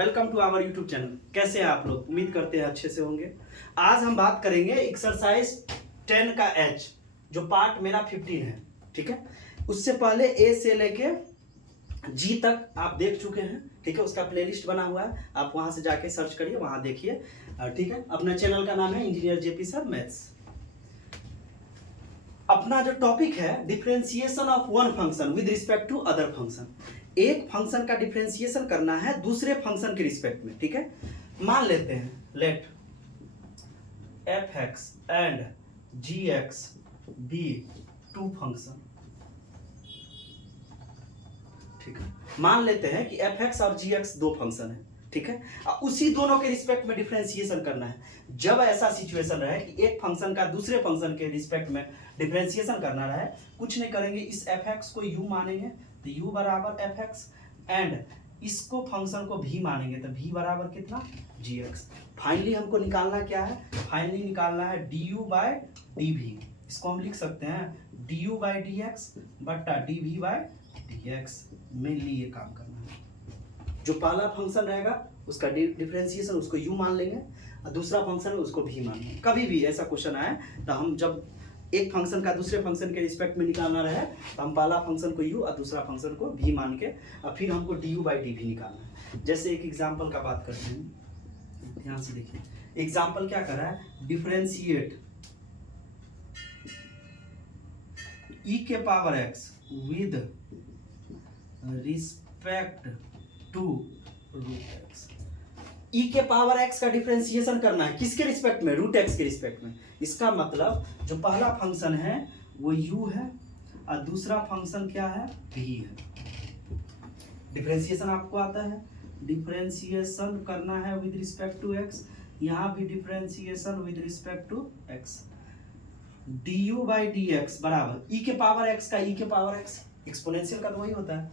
Welcome to our YouTube channel. कैसे हैं आप लोग? उम्मीद करते हैं अच्छे से होंगे। आज हम बात करेंगे एक्सरसाइज 10 का एच, जो पार्ट मेरा 15 है। ठीक है, उससे पहले ए से लेके जी तक आप देख चुके हैं। ठीक है, उसका प्लेलिस्ट बना हुआ है, आप वहां से जाके सर्च करिए, वहां देखिए। ठीक है, अपने चैनल का नाम है इंजीनियर जेपी सर मैथ्स। अपना जो टॉपिक है differentiation of one function with respect to other function. एक फंक्शन का डिफरेंशिएशन करना है दूसरे फंक्शन के रिस्पेक्ट में। ठीक है, मान लेते हैं let f x and g x be two function. ठीक है, मान लेते हैं कि एफ एक्स और जी एक्स दो फंक्शन है। ठीक है, उसी दोनों के रिस्पेक्ट में डिफरेंशिएशन करना है। जब ऐसा सिचुएशन रहे कि एक फंक्शन का दूसरे फंक्शन के रिस्पेक्ट में डिफरेंशिएशन करना रहे, कुछ नहीं करेंगे, इस एफ एक्स को यू मानेंगे तो यू बराबर एफ एक्स, एंड इसको फंक्शन को भी मानेंगे तो भी बराबर कितना जी एक्स। फाइनली हमको निकालना क्या है? फाइनली निकालना है डी यू बाय डी भी। इसको हम लिख सकते हैं d u by d x बट्टा d v by d x. Mainly ये काम करना है। जो पहला फंक्शन रहेगा उसका डिफरेंशिएशन उसको यू मान लेंगे, और दूसरा फंक्शन है उसको भी मान लेंगे। कभी भी ऐसा क्वेश्चन आए तो हम जब एक फंक्शन का दूसरे फंक्शन के रिस्पेक्ट में निकालना रहे तो हम पहला फंक्शन को यू और दूसरा फंक्शन को भी मान के, और फिर हमको डी यू बाई डी भी निकालना है। जैसे एक एग्जाम्पल का बात करते हैं, ध्यान से देखिए। एग्जाम्पल क्या कर रहा है? डिफरेंशिएट ई के power X with respect to root X. E के पावर एक्स का डिफरेंशिएशन करना है किसके रिस्पेक्ट में? रूट एक्स के रिस्पेक्ट में। इसका मतलब जो पहला फंक्शन है वो u है और दूसरा फंक्शन क्या है? v है। डिफरेंशिएशन आपको आता है, डिफरेंशिएशन करना है विद रिस्पेक्ट टू x। यहाँ भी differentiation with respect to x। du by d x बराबर ई के पावर x का ई के पावर x, एक्सपोनेंशियल का तो वही होता है,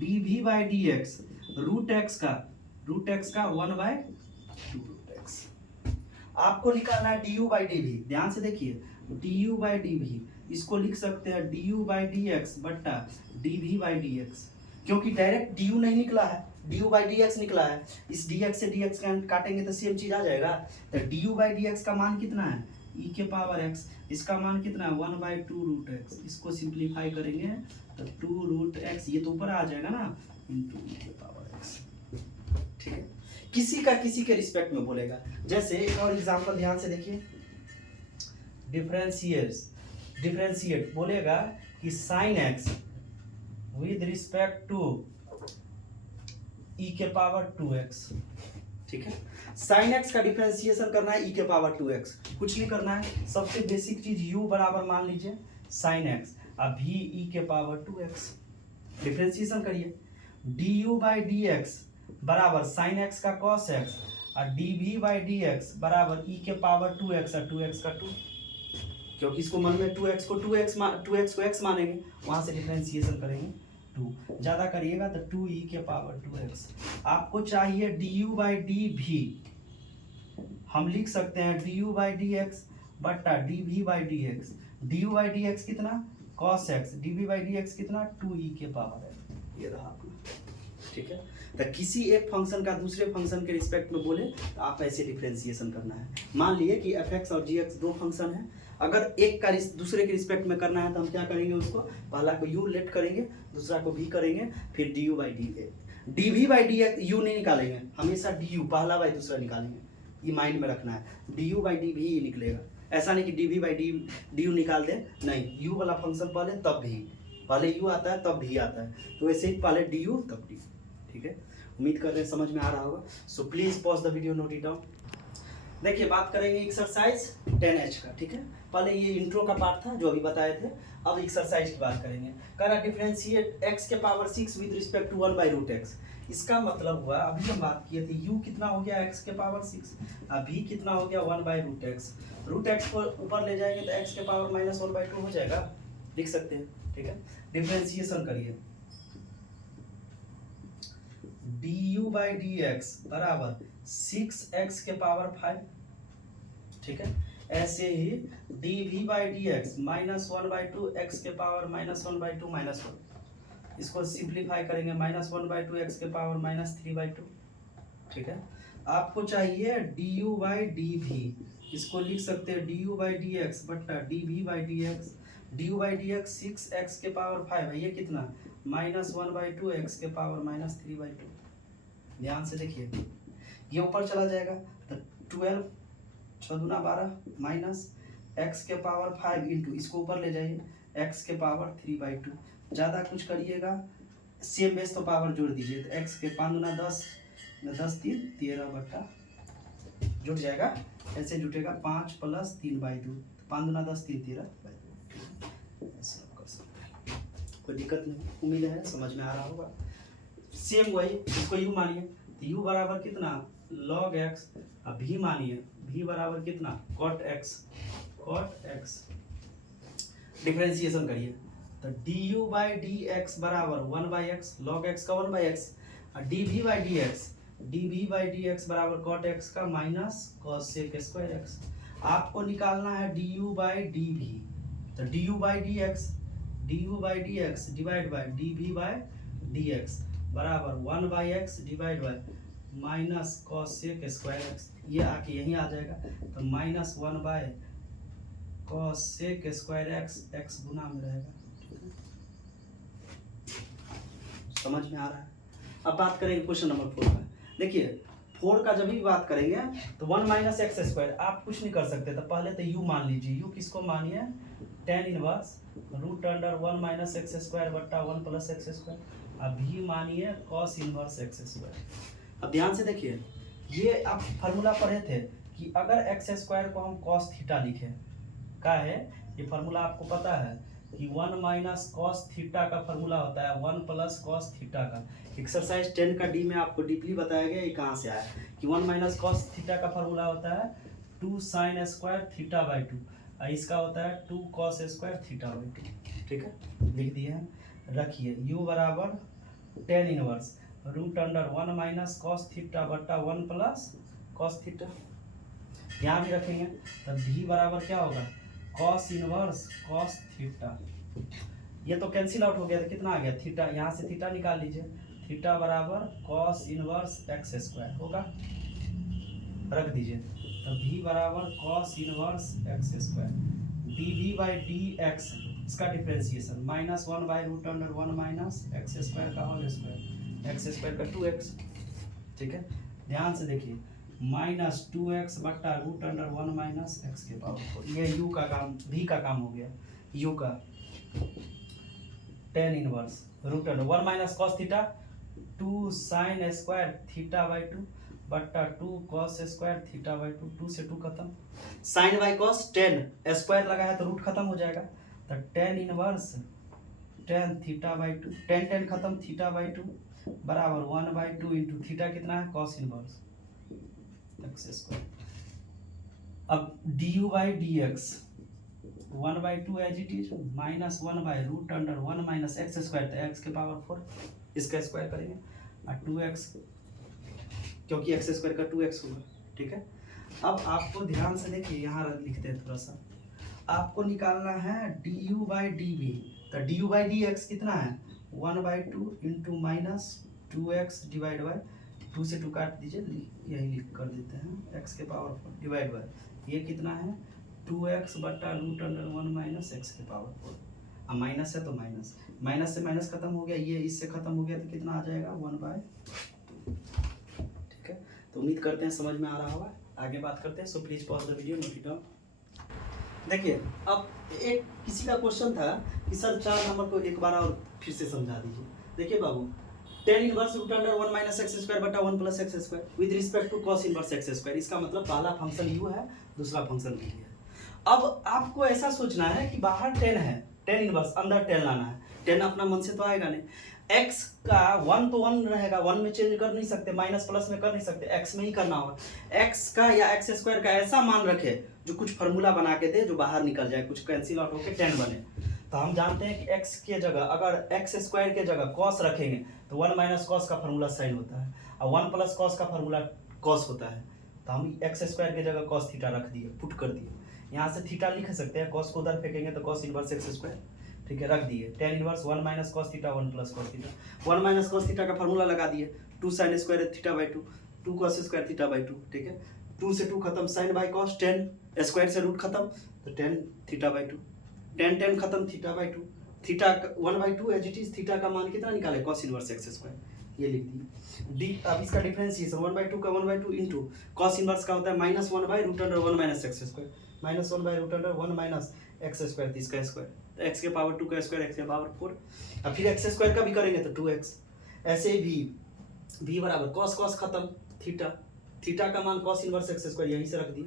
dv by d x root x का 1 बाय 2 रूट एक्स। आपको निकालना है डी यू बाई डी भी। ध्यान से देखिए, डी यू बाई डी भी इसको लिख सकते हैं d u by d x बट्टा d v by d x, क्योंकि डायरेक्ट डी यू नहीं निकला है, d u by d x निकला है। इस डी एक्स से डी एक्स काटेंगे तो सेम चीज आ जाएगा। तो D u by d x का मान कितना है? ई के पावर एक्स। इसका मान कितना है? 1 बाई 2 रूट एक्स। इसको सिंप्लीफाई करेंगे तो 2 रूट एक्स, ये तो ऊपर आ जाएगा ना, इंटू ई के पावर एक्स। ठीक है, किसी का किसी के रिस्पेक्ट में बोलेगा। जैसे एक और एग्जांपल ध्यान से देखिए, डिफरेंशिएट बोलेगा कि sine X with respect to E के पावर 2x। ठीक है, साइन एक्स का डिफरेंशिएशन करना है ई के पावर 2x। कुछ नहीं करना है, सबसे बेसिक चीज u बराबर मान लीजिए साइन एक्स और भी ई के पावर 2x। डिफरेंशिएशन करिए, D u by d x बराबर साइन एक्स का कॉस एक्स और D v by d x बराबर ई के पावर 2x और 2x का 2, क्योंकि इसको मन में 2x को 2x को x मानेंगे, वहां से डिफरेंशिएशन करेंगे 2। ज्यादा करिएगा तो 2 ई के पावर 2x। आपको चाहिए डी यू बाई डी भी, हम लिख सकते हैं d u by d x बट्टा d v by d x. D u by d x कितना? Cos x. D v by d x कितना? 2 ई के पावर एक्स। ये रहा अपना। ठीक है, तो किसी एक फंक्शन का दूसरे फंक्शन के रिस्पेक्ट में बोले तो आप ऐसे डिफरेंशिएशन करना है। मान लिए कि एफ एक्स और जी एक्स दो फंक्शन है, अगर एक का दूसरे के रिस्पेक्ट में करना है तो हम क्या करेंगे? उसको पहला को यू लेट करेंगे, दूसरा को भी करेंगे, फिर D u by D v by D you नहीं निकालेंगे, हमेशा डी यू पहला बाई दूसरा निकालेंगे। ये माइंड में रखना है, डी यू बाई डी भी ही निकलेगा। ऐसा नहीं कि D v by D you निकाल दे, नहीं, यू वाला फंक्शन पहले तब भी, पहले यू आता है तब भी आता है, तो वैसे ही पहले डी यू तब डी। ठीक है, उम्मीद कर रहे हैं समझ में आ रहा होगा। So please pause the video, note it down. देखिए, बात करेंगे एक्सरसाइज 10H का। ठीक है, पहले ये इंट्रो का पार्ट था जो अभी बताए थे, अब एक्सरसाइज की बात करेंगे। कह रहा डिफरेंशिएट x के power 6 with respect to 1 by root x. इसका मतलब हुआ, अभी हम बात किए थे, u कितना हो गया x के पावर 6, अभी कितना हो गया 1 by root x. Root x को ऊपर ले जाएंगे तो x के पावर माइनस 1 बाई 2 हो जाएगा, लिख सकते हैं। ठीक है, डिफरेंशिएशन करिए, D u by d x बराबर 6x के पावर 5। ठीक है, ऐसे ही D v by d x minus 1 by 2 x के पावर माइनस 1 बाई 2 माइनस 1। इसको सिंप्लीफाई करेंगे, माइनस 1 बाई 2 एक्स के पावर माइनस 3 बाई 2। ठीक है। आपको चाहिए डी यू बाई डी भी, इसको लिख सकते हैं d u by d x बट्टा d v by d x. D u by d x 6x के पावर 5 है, ये कितना -1/2 x के पावर -3/2। ध्यान से देखिए, ये ऊपर चला जाएगा तो 12 6 दूना 12 माइनस x के पावर 5 इंटू इसको ऊपर ले जाइए x के पावर 3/2। ज़्यादा कुछ करिएगा सेम बेस तो पावर जोड़ दीजिए, तो x के 5 दूना 10 10 3 13 बट्टा जुट जाएगा, ऐसे जुटेगा 5 + 3/2, 5 दूना 10 3 13/2। ऐसे आप कर सकते हैं, कोई दिक्कत नहीं, उम्मीद है समझ में आ रहा होगा। सेम वही, इसको u मानिए तो u बराबर कितना log x, अब v मानिए v बराबर कितना cot x। डिफरेंशिएशन करिए तो du बाई डी एक्स बराबर 1/x, log x का 1/x, और dv बाई डी एक्स बराबर cot x का minus cos sec square x। आपको निकालना है du बाई dv, तो du by d x divide by dv by d x बराबर 1/x divide by minus cos sec square x। ये आके यहीं आ जाएगा, तो -1/cos sec स्क्वायर x गुना में रहेगा। समझ में आ रहा है। अब बात करेंगे क्वेश्चन नंबर 4 का। देखिए 4 का जब भी बात करेंगे तो 1 - x स्क्वायर आप कुछ नहीं कर सकते, तो पहले तो u मान लीजिए। u किसको मानिए tan इनवर्स √1 - x स्क्वायर बट्टा 1 + x स्क्वायर। अब v मानिए cos इनवर्स x स्क्वायर। अब ध्यान से देखिए, ये आप फार्मूला पढ़े थे कि अगर x स्क्वायर को हम cos थीटा लिखें, क्या है ये फार्मूला आपको पता है कि 1 - cos थीटा का फार्मूला होता है 1 + cos थीटा का। एक्सरसाइज 10 का डी में आपको डीपली बताया गया, ये कहाँ से आया कि 1 - cos थीटा का फार्मूला होता है 2 sin स्क्वायर थीटा/2, और इसका होता है 2 cos स्क्वायर थीटा/2। ठीक है, लिख दिए हैं। रखिए u बराबर tan इनवर्स √1 - cos थीटा बट्टा 1 + cos थीटा। यहाँ भी रखेंगे तो v बराबर क्या होगा cos इनवर्स cos थीटा। ये तो कैंसिल आउट हो गया, तो कितना आ गया थीटा, यहाँ से थीटा निकाल लीजिए, थीटा बराबर cos इनवर्स x स्क्वायर होगा, रख दीजिए। तो v बराबर cos inverse x square dv by d x, इसका डिफरेंशिएशन -1/√1 - x स्क्वायर का होल स्क्वायर, x स्क्वायर का 2x। ठीक है, ध्यान से देखिए -2x बट्टा √1 - x के पावर 4। ये u का काम, v का काम हो गया, u का tan inverse √1 - cos theta 2 sin square theta बट्टा 2 cos स्क्वायर थीटा/2। 2 से 2 खत्म, sin by cos tan square लगा है तो रूट खत्म हो जाएगा, तो tan इनवर्स tan थीटा/2, tan खत्म थीटा/2 बराबर 1/2 इंटू थीटा कितना है cos इनवर्स x स्क्वायर। अब du by d x 1/2 as it is -1/√1 - x square, तो x के पावर 4, इसका स्क्वायर करेंगे और 2x, क्योंकि x स्क्वायर का 2x होगा। ठीक है, अब आपको ध्यान से देखिए, यहाँ लिखते हैं थोड़ा सा, आपको निकालना है du बाई dv, तो du बाई डी एक्स कितना है 1/2 इंटू -2x डिवाइड बाई 2 से 2 काट दीजिए, यही लिख कर देते हैं x के पावर 4 डिवाइड बाई ये कितना है 2x बट्टा √1 - x के पावर 4। अब माइनस है तो माइनस से माइनस खत्म हो गया, ये इससे खत्म हो गया, तो कितना आ जाएगा 1/2। ठीक है, तो उम्मीद करते हैं समझ में आ रहा होगा। आगे बात करते हैं, so please pause the video, note it down. देखिए अब एक किसी का क्वेश्चन था कि सर 4 नंबर को एक बार और फिर से समझा दीजिए। देखिए बाबू, tan इनवर्स √1 - x स्क्वायर बटा 1 + x square with respect to cos inverse x square. इसका मतलब पहला फंक्शन u है, दूसरा फंक्शन v है। अब आपको ऐसा सोचना है कि बाहर tan है, tan इनवर्स, अंदर tan लाना है। tan अपना मन से तो आएगा नहीं, x का 1 तो 1 रहेगा, 1 में चेंज कर नहीं सकते, माइनस प्लस में कर नहीं सकते, x में ही करना होगा। x का या x स्क्वायर का ऐसा मान रखे जो कुछ फार्मूला बना के दे, जो बाहर निकल जाए, कुछ कैंसिल आउट होकर tan बने। तो हम जानते हैं कि x के जगह अगर x स्क्वायर के जगह cos रखेंगे तो 1 - cos का फार्मूला साइन होता है, और 1 + cos का फार्मूला cos होता है। तो हम x स्क्वायर के जगह cos थीटा रख दिए, पुट कर दिए। यहाँ से थीटा लिख सकते हैं, cos को उधर फेंकेंगे तो cos इनवर्स x स्क्वायर। ठीक है, रख दिए tan inverse 1 - cos theta 1 + cos theta. 1 - cos theta का फार्मूला लगा दिए 2 sin स्क्वायर थीटा/2, 2 कॉस स्क्वायर थीटा बाई 2, ठीक है। 2 से 2 खत्म, साइन बाई कॉस, 10 स्क्वायर से रूट खत्म, तो 10 थीटा बाई 2, 10 खत्म, theta by 2, theta 1/2 as it is. Theta का मान कितना निकाले, कॉस इनवर्स एक्स स्क्वायर, ये लिख दिए। डी अब इसका डिफरेंशिएशन 1/2 का 1/2 इंटू कॉस इनवर्स का होता है -1/√1 minus x square, -1/√1 minus x square, तो इसका स्क्वायर, तो एक्स के पावर 2 का स्क्वायर, एक्स के पावर 4। अब फिर एक्स स्क्वायर का भी करेंगे तो 2x। ऐसे ही v बराबर कॉस कॉस खत्म, थीटा, थीटा का मान कॉस इनवर्स एक्स स्क्वायर, यहीं से रख दिए।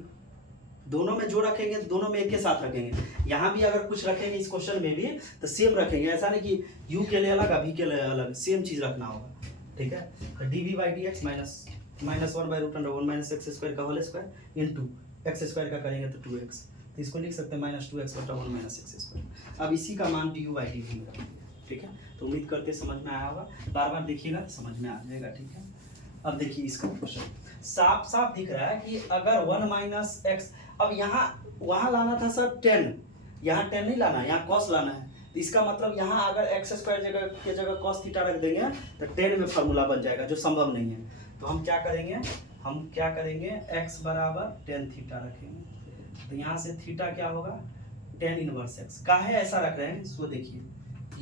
दोनों में जो रखेंगे दोनों में एक के साथ रखेंगे। यहाँ भी अगर कुछ रखेंगे इस क्वेश्चन में भी तो सेम रखेंगे, ऐसा नहीं कि u के लिए अलग v के लिए अलग, सेम चीज रखना होगा, ठीक है। तो dv/dx -1/√1 माइनस एक्स स्क्वायर का whole square into x square का करेंगे तो 2x, तो इसको लिख सकते हैं -2x/1 माइनस एक्स स्क्वायर। अब इसी का मान du/dv रख दिया, ठीक है। तो उम्मीद करते समझ में आया होगा, बार बार देखिएगा समझ में आ जाएगा, ठीक है। अब देखिए इसका क्वेश्चन साफ साफ दिख रहा है कि अगर 1 माइनस एक्स, अब यहाँ वहाँ लाना था सर 10, यहाँ 10 नहीं लाना, यहाँ कॉस लाना है, तो इसका मतलब यहाँ अगर एक्स स्क्वायर जगह के जगह कॉस थीटा रख देंगे तो 10 में फार्मूला बन जाएगा, जो संभव नहीं है। तो हम क्या करेंगे, x बराबर 10 थीटा रखेंगे, तो यहाँ से थीटा क्या होगा, 10 इनवर्स एक्स। काहे ऐसा रख रहे हैं इसको देखिए,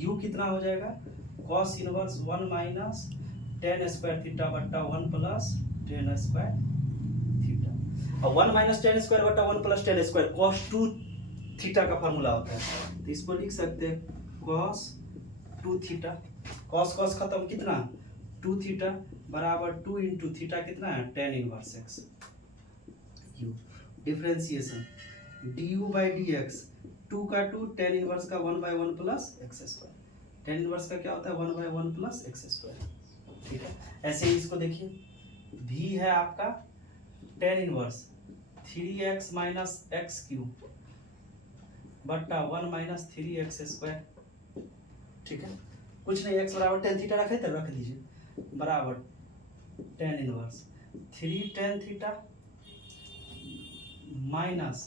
u कितना हो जाएगा, cos inverse 1 minus 10 square theta बट्टा 1 प्लस 10 स्क्वायर थीटा, और 1 माइनस 10 स्क्वायर बट्टा 1 प्लस 10 स्क्वायर कॉस 2 थीटा का फार्मूला होता है, तो इसको लिख सकते हैं कॉस 2 थीटा, कॉस कॉस खत्म, कितना 2 थीटा बराबर 2 इंटू थीटा कितना है 10 inverse x, you differentiation du/dx 2 का 2, 10 इनवर्स का 1/1 प्लस एक्स स्क्वायर, 10 इनवर्स का क्या होता है 1/1 प्लस एक्स स्क्वायर, ठीक है। ऐसे ही इसको देखिए, v है आपका 10 inverse 3x minus x cube बट्टा 1 माइनस 3x स्क्वायर, ठीक है। कुछ नहीं, x बराबर 10 थीटा रखे थे, रख दीजिए, बराबर 10 inverse 3 10 theta minus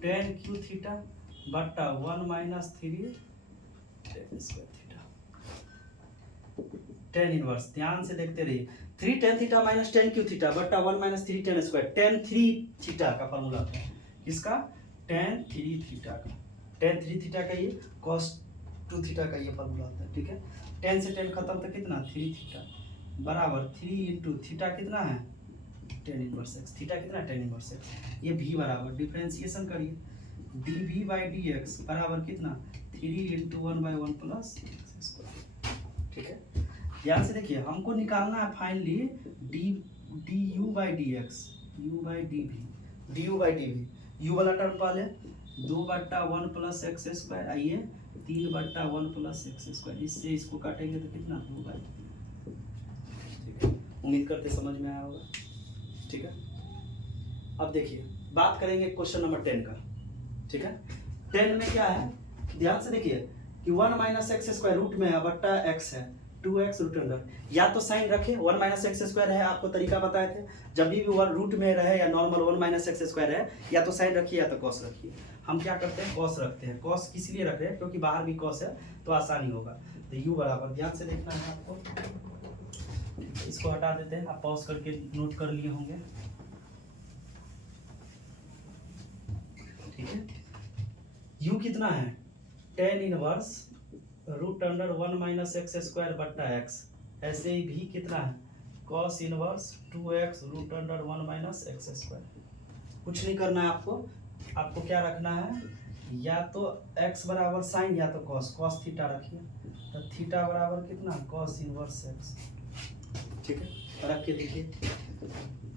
10 Q theta बट्टा 1 माइनस 3 10 स्क्वायर थीटा, 10 इनवर्स, ध्यान से देखते रहिए, 3 10 थीटा माइनस 10 क्यू थीटा बट्टा 1 माइनस 3 10 स्क्वायर, 10 3 थीटा का फॉर्मूला होता है, किसका 10 3 थीटा का, 10 3 थीटा का ये cos 2 थीटा का ये फॉर्मूला होता है, ठीक है। 10 से 10 खत्म तो कितना 3 थीटा बराबर 3 इंटू थीटा कितना है 10 इनवर्स एक्स, थीटा कितना 10 इनवर्स एक्स, ये v बराबर डिफरेंशिएशन करिए dv/dx बराबर कितना 3 इंटू 1/1 प्लस एक्स स्क्वायर, ठीक है। ध्यान से देखिए, हमको निकालना है फाइनली du/dx du/dv, u वाला टर्म पहले 2/1 प्लस एक्स स्क्वायर, आइए 3/1 प्लस एक्स स्क्वायर, इससे इसको काटेंगे तो कितना 2/, ठीक है। उम्मीद करते समझ में आया होगा, ठीक है। अब देखिए बात करेंगे क्वेश्चन नंबर 10 का, ठीक है। 10 में क्या है, ध्यान से देखिए कि 1 माइनस एक्स स्क्वायर रूट में है बट्टा एक्स है, 2x रूट अंडर, या तो साइन रखे 1 माइनस एक्स स्क्वायर है, आपको तरीका बताए थे, जब भी रूट में रहे या नॉर्मल 1 माइनस एक्स स्क्वायर है, या तो साइन रखिए या तो कॉस रखिए। हम क्या करते हैं, कॉस रखते हैं। कॉस किस लिए रख रहे हैं, क्योंकि बाहर भी कॉस है तो आसानी होगा। तो u बराबर, ध्यान से देखना है आपको, इसको हटा देते हैं, आप पॉज करके नोट कर लिए होंगे, ठीक है। u कितना है 10 inverse root under 1 minus x square बट्टा एक्स, ऐसे ही भी कितना है cos inverse 2x root under 1 minus x square. कुछ नहीं करना है आपको क्या रखना है, या तो x बराबर साइन या तो कॉस थीटा रखिए, तो थीटा बराबर कितना कॉस इनवर्स एक्स, ठीक है। रख के देखिए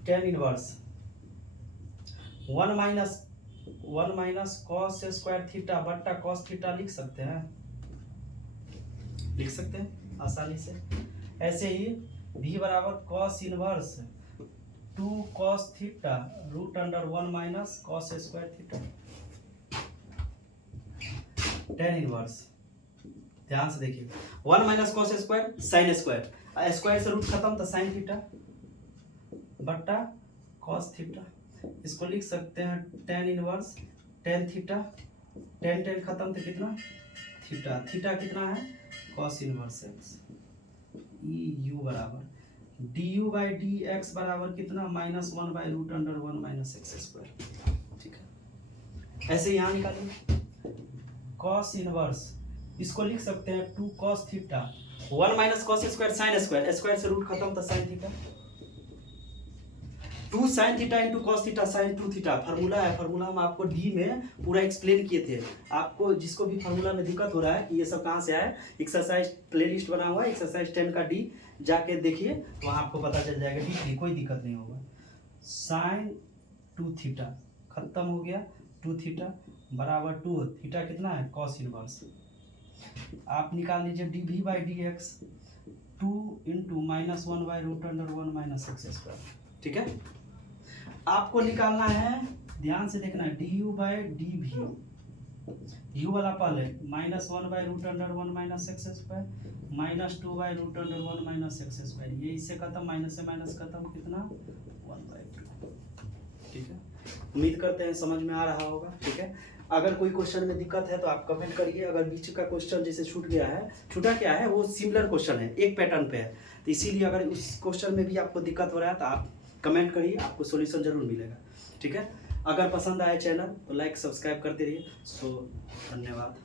10 inverse 1 minus cos square theta बट्टा कॉस थीटा लिख सकते हैं आसानी से। ऐसे ही v बराबर cos inverse 2 cos theta root under 1 minus cos square theta, 10 inverse, ध्यान से देखिए 1 minus cos square sine square, square से रूट खत्म तो साइन थीटा बट्टा कॉस थीटा, इसको लिख सकते हैं 10 इनवर्स 10 थीटा, 10 खत्म तो कितना थीटा कितना है कॉस इनवर्स एक्स, ई यू बराबर d u by d x बराबर कितना -1/√(1 - x²। ठीक है, ऐसे यहाँ निकालिए कॉस इनवर्स, इसको लिख सकते हैं 2 cos theta 1 - cos² sin square, square से रूट खत्म तो sin theta, 2 sin theta into cos theta sin 2 theta. Formula है, फार्मूला हम आपको डी में पूरा एक्सप्लेन किए थे। आपको जिसको भी फार्मूला में दिक्कत हो रहा है कि ये सब कहाँ से आए, एक्सरसाइज प्लेलिस्ट बना हुआ है, एक्सरसाइज 10 का डी जाके देखिए, वहाँ आपको पता चल जाएगा डी, कोई दिक्कत नहीं होगा। sin 2 थीटा खत्म हो गया, 2 थीटा बराबर 2 थीटा कितना है cos इनवर्स। आप निकाल लीजिए d v by d x 2 into -1/√(1 - x²। ठीक है, आपको निकालना है, ध्यान से देखना है, d u by d v, u वाला पहले -1/√(1 - x², -2/√(1 - x², ये इससे खत्म, माइनस से माइनस खत्म, कितना 1/2। ठीक है, उम्मीद करते हैं समझ में आ रहा होगा। ठीक है, अगर कोई क्वेश्चन में दिक्कत है तो आप कमेंट करिए। अगर बीच का क्वेश्चन जैसे छूट गया है, छूटा क्या है, वो सिमिलर क्वेश्चन है, एक पैटर्न पे है, तो इसीलिए अगर उस क्वेश्चन में भी आपको दिक्कत हो रहा है तो आप कमेंट करिए, आपको सॉल्यूशन जरूर मिलेगा। ठीक है, अगर पसंद आए चैनल तो लाइक सब्सक्राइब करते रहिए। सो धन्यवाद।